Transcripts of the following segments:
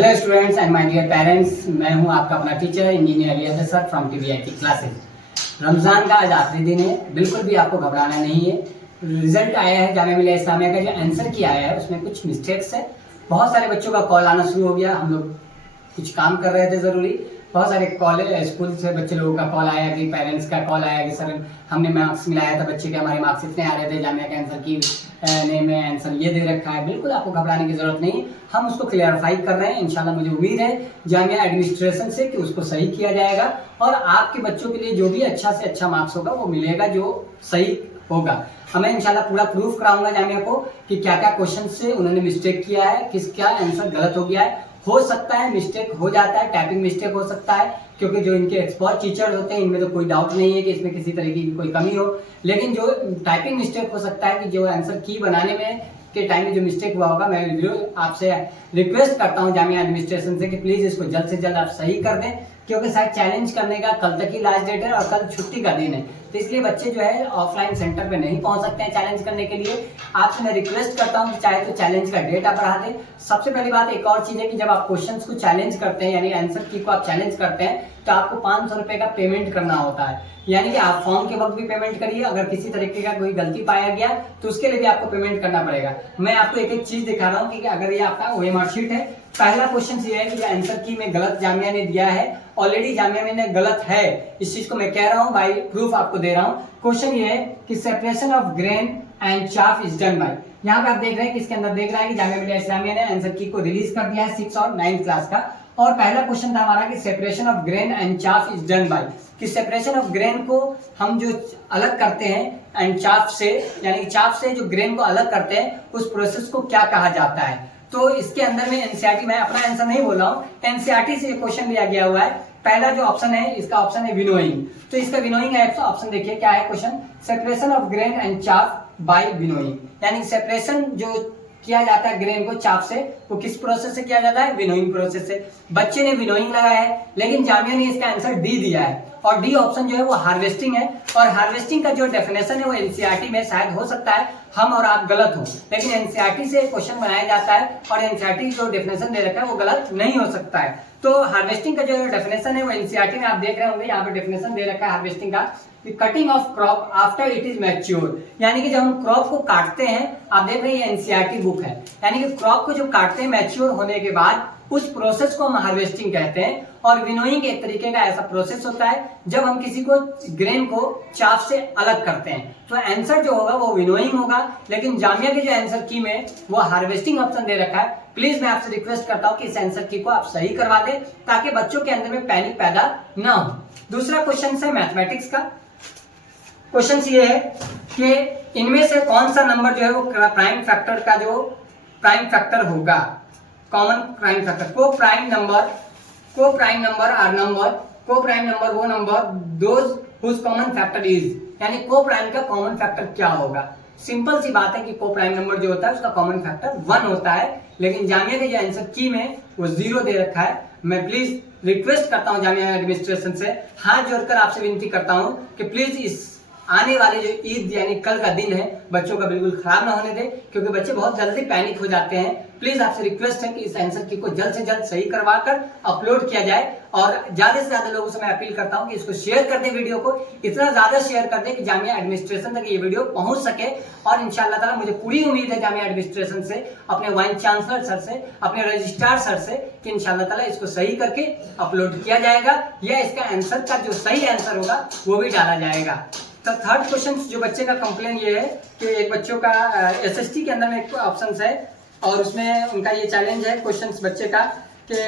Hello students and my dear parents, मैं हूं आपका अपना teacher engineer Ali sir from TVIT classes. Ramzan का आज आखिरी दिन है, बिल्कुल भी आपको घबराना नहीं है। रिजल्ट आया है जामिया मिलिया इस्लामिया का, जो आंसर की आया है उसमें कुछ मिस्टेक्स है। बहुत सारे बच्चों का कॉल आना शुरू हो गया, हम लोग कुछ काम कर रहे थे ज़रूरी। बहुत सारे कॉलेज स्कूल से बच्चे लोगों का कॉल आया कि पेरेंट्स का कॉल आया कि सर हमने मार्क्स मिलाया था बच्चे के, हमारे मार्क्स इतने आ रहे थे, जामिया के आंसर की ने में आंसर ये दे रखा है। बिल्कुल आपको घबराने की जरूरत नहीं है, हम उसको क्लियरफाई कर रहे हैं। इंशाल्लाह मुझे उम्मीद है जामिया एडमिनिस्ट्रेशन से कि उसको सही किया जाएगा और आपके बच्चों के लिए जो भी अच्छा से अच्छा मार्क्स होगा वो मिलेगा, जो सही होगा। हमें इंशाल्लाह पूरा प्रूफ कराऊंगा जामिया को कि क्या क्या क्वेश्चन से उन्होंने मिस्टेक किया है, किस क्या आंसर गलत हो गया है। हो सकता है मिस्टेक हो जाता है, टाइपिंग मिस्टेक हो सकता है, क्योंकि जो इनके एक्सपर्ट टीचर्स होते हैं इनमें तो कोई डाउट नहीं है कि इसमें किसी तरह की कोई कमी हो। लेकिन जो टाइपिंग मिस्टेक हो सकता है कि जो आंसर की बनाने में के टाइम में जो मिस्टेक हुआ होगा, मैं जरूर आपसे रिक्वेस्ट करता हूं जामिया एडमिनिस्ट्रेशन से कि प्लीज इसको जल्द से जल्द आप सही कर दें, क्योंकि शायद चैलेंज करने का कल तक ही लास्ट डेट है और कल छुट्टी का दिन है। तो इसलिए बच्चे जो है ऑफलाइन सेंटर पे नहीं पहुंच सकते हैं चैलेंज करने के लिए। आपसे मैं रिक्वेस्ट करता हूं कि चाहे तो चैलेंज का डेट आप बढ़ा दें। सबसे पहली बात एक और चीज है कि जब आप क्वेश्चंस को चैलेंज करते हैं, यानी आंसर की को आप चैलेंज करते हैं, तो आपको 500 रुपए का पेमेंट करना होता है। यानी कि आप फॉर्म के वक्त भी पेमेंट करिए, अगर किसी तरीके का कोई गलती पाया गया तो उसके लिए भी आपको पेमेंट करना पड़ेगा। मैं आपको एक एक चीज दिखा रहा हूँ कि अगर ये आपका ओएमआर शीट है, पहला क्वेश्चन ये है कि आंसर की में गलत जामिया ने दिया है, ऑलरेडी जामिया में ने गलत है, इस चीज को मैं कह रहा हूँ, बाई प्रूफ आपको दे रहा हूँ। क्वेश्चन ये है कि separation of grain and chaff is done by. यहाँ पे आप देख रहे हैं कि इसके अंदर देख रहा है कि जामिया मिलिया इस्लामिया ने आंसर की को रिलीज कर दिया है 6 और 9 क्लास का। और पहला क्वेश्चन था हमारा कि separation of grain and chaff is done by, कि सेपरेशन ऑफ ग्रेन को हम जो अलग करते हैं एंड चाफ से, यानी चाफ से जो ग्रेन को अलग करते हैं, उस प्रोसेस को क्या कहा जाता है। तो इसके अंदर में एनसीईआरटी, मैं अपना आंसर नहीं बोल रहा हूँ, एनसीईआरटी से क्वेश्चन लिया गया हुआ है। पहला जो ऑप्शन है इसका ऑप्शन है विनोइंग। तो इसका विनोइंग ऑप्शन देखिए क्या है question, separation of grain and chaff by winnowing, यानी सेपरेशन जो किया जाता है ग्रेन को चाप से, वो किस प्रोसेस से किया जाता है, विनोइंग प्रोसेस से। बच्चे ने विनोइंग लगाया है, लेकिन जामिया ने इसका आंसर डी दिया है, और डी ऑप्शन जो है वो हार्वेस्टिंग है। और हार्वेस्टिंग का जो डेफिनेशन है वो एनसीईआरटी में शायद हो सकता है हम और आप गलत हो, लेकिन एनसीईआरटी से क्वेश्चन बनाया जाता है और एनसीईआरटी जो डेफिनेशन दे रखा है वो गलत नहीं हो सकता है। तो हार्वेस्टिंग का जो डेफिनेशन है वो एनसीईआरटी में आप देख रहे होंगे, यहाँ पे डेफिनेशन दे रखा है हार्वेस्टिंग का, cutting of crop after it is mature, यानी कि जब हम क्रॉप को काटते हैं, आप देख रहे हैं ये एनसीईआरटी बुक है, यानी कि क्रॉप को जो काटते हैं मैच्योर होने के बाद उस प्रोसेस को हम हार्वेस्टिंग कहते हैं। और विनोइंग एक तरीके का ऐसा प्रोसेस होता है जब हम किसी को ग्रेन को चाफ से अलग करते हैं। तो आंसर जो होगा वो विनोइंग होगा, लेकिन जामिया के जो आंसर की में वो हार्वेस्टिंग ऑप्शन दे रखा है। प्लीज मैं आपसे रिक्वेस्ट करता हूं कि इस आंसर की को आप सही करवा दें, ताकि बच्चों के अंदर में पैनिक पैदा ना हो। दूसरा क्वेश्चन है मैथमेटिक्स का। क्वेश्चन ये है कि इनमें से कौन सा नंबर जो है वो प्राइम फैक्टर का जो प्राइम फैक्टर होगा, common prime factor. Coprime number are number, coprime number वो number those whose common factor is, यानी को प्राइम का कॉमन फैक्टर क्या होगा। सिंपल सी बात है कि को प्राइम नंबर जो होता है उसका कॉमन फैक्टर 1 होता है, लेकिन जामिया के जो आंसर की में वो 0 दे रखा है। मैं प्लीज रिक्वेस्ट करता हूं जामिया एडमिनिस्ट्रेशन से, हाथ जोड़कर आपसे विनती करता हूं कि प्लीज इस आने वाले जो ईद यानी कल का दिन है बच्चों का बिल्कुल खराब ना होने दे, क्योंकि बच्चे बहुत जल्दी पैनिक हो जाते हैं। प्लीज आपसे रिक्वेस्ट है कि इस आंसर की को जल्द से जल्द सही करवा कर अपलोड किया जाए, और ज्यादा से ज्यादा लोगों से मैं अपील करता हूं कि इसको शेयर कर दें, वीडियो को इतना ज्यादा शेयर कर दें कि जामिया एडमिनिस्ट्रेशन तक ये वीडियो पहुंच सके। और इंशाअल्लाह ताला मुझे पूरी उम्मीद है जामिया एडमिनिस्ट्रेशन से, अपने वाइस चांसलर सर से, अपने रजिस्ट्रार सर से, कि इंशाअल्लाह ताला इसको सही करके अपलोड किया जाएगा, या इसका आंसर का जो सही आंसर होगा वो भी डाला जाएगा। तो थर्ड क्वेश्चन जो बच्चे का कंप्लेन ये है कि एक बच्चों का एसएसटी के अंदर में एक ऑप्शन है और उसमें उनका ये चैलेंज है क्वेश्चन बच्चे का कि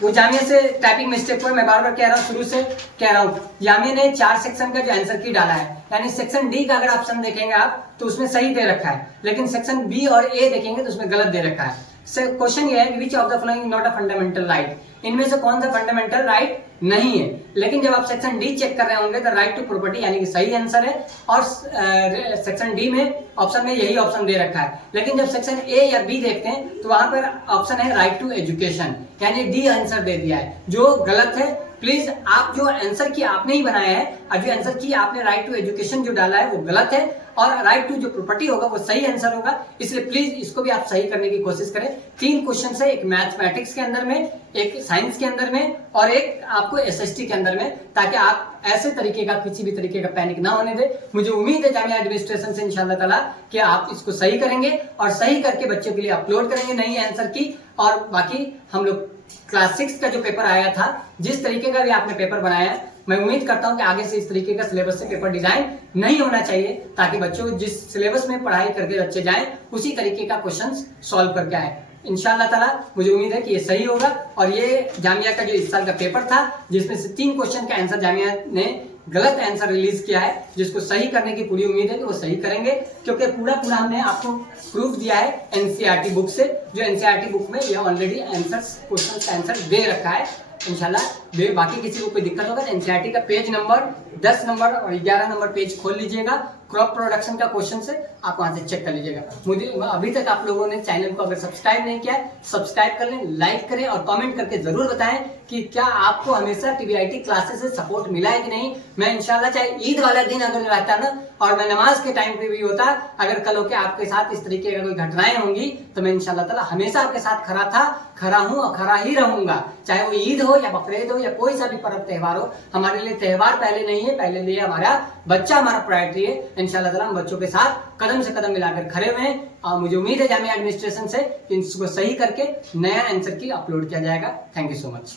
वो जामिया से टाइपिंग मिस्टेक हुआ। मैं बार बार कह रहा हूँ, शुरू से कह रहा हूँ, जामिया ने 4 सेक्शन का जो आंसर की डाला है, यानी सेक्शन डी का अगर ऑप्शन देखेंगे आप तो उसमें सही दे रखा है, लेकिन सेक्शन बी और ए देखेंगे तो उसमें गलत दे रखा है। क्वेश्चन ये है which of the following not a fundamental right, इनमें से कौन सा फंडामेंटल राइट नहीं है। लेकिन जब आप सेक्शन डी चेक कर रहे होंगे तो राइट टू प्रॉपर्टी यानी कि सही आंसर है, और सेक्शन डी में ऑप्शन में यही ऑप्शन दे रखा है। लेकिन जब सेक्शन ए या बी देखते हैं तो वहां पर ऑप्शन है राइट टू एजुकेशन, यानी डी आंसर दे दिया है, जो गलत है। प्लीज आप जो आंसर की आपने ही बनाया है और जो आंसर की आपने राइट टू एजुकेशन जो डाला है वो गलत है और राइट टू जो प्रॉपर्टी होगा वो सही आंसर होगा, इसलिए प्लीज इसको भी आप सही करने की कोशिश करें। 3 क्वेश्चन है, एक मैथमेटिक्स के अंदर में, एक साइंस के अंदर में और एक आपको एसएसटी के अंदर में, ताकि आप ऐसे तरीके का किसी भी तरीके का पैनिक ना होने दे। मुझे उम्मीद है जामिया एडमिनिस्ट्रेशन से इंशाल्लाह ताला कि आप इसको सही करेंगे और सही करके बच्चों के लिए अपलोड करेंगे नई आंसर की। और बाकी हम लोग क्लास 6 का जो पेपर आया था, जिस तरीके का भी आपने पेपर बनाया, मैं उम्मीद करता हूं कि आगे से इस तरीके का सिलेबस से पेपर डिजाइन नहीं होना चाहिए, ताकि बच्चों जिस सिलेबस में पढ़ाई करके बच्चे जाएं उसी तरीके का क्वेश्चंस सॉल्व करके आए। इंशाल्लाह ताला मुझे उम्मीद है कि ये सही होगा। और ये जामिया का जो इस साल का पेपर था, जिसमें से 3 क्वेश्चन का आंसर जामिया ने गलत आंसर रिलीज किया है, जिसको सही करने की पूरी उम्मीद है कि वो सही करेंगे, क्योंकि पूरा हमने आपको प्रूफ दिया है एनसीईआरटी बुक से, जो एनसीईआरटी बुक में ये ऑलरेडी आंसर क्वेश्चन का आंसर दे रखा है। इंशाल्लाह बाकी किसी को कोई दिक्कत होगा तो एनसीईआरटी का पेज नंबर 10 नंबर और 11 नंबर पेज खोल लीजिएगा, क्रॉप प्रोडक्शन का क्वेश्चन से आप वहां से चेक कर लीजिएगा। मुझे अभी तक आप लोगों ने चैनल को अगर सब्सक्राइब नहीं किया है, सब्सक्राइब कर लें, लाइक करें और कमेंट करके जरूर बताएं कि क्या आपको हमेशा टीवीआईटी क्लासेस से सपोर्ट मिला है कि नहीं। मैं इंशाल्लाह चाहे ईद वाला दिन अगर रहता ना और मैं नमाज के टाइम पे भी होता, अगर कल होके आपके साथ इस तरीके का कोई घटनाएं होंगी तो मैं इंशाल्लाह ताला हमेशा आपके साथ खड़ा था, खड़ा हूं और खड़ा ही रहूंगा। चाहे वो ईद हो या बकरीद हो या कोई सा भी पर्व त्योहार हो, हमारे लिए त्योहार पहले नहीं है, पहले लिए हमारा बच्चा हमारा प्रायोरिटी है। इंशाल्लाह ताला हम बच्चों के साथ कदम से कदम मिलाकर खड़े हुए हैं और मुझे उम्मीद है जामिया एडमिनिस्ट्रेशन से कि इसको सही करके नया आंसर की अपलोड किया जाएगा। Thank you so much.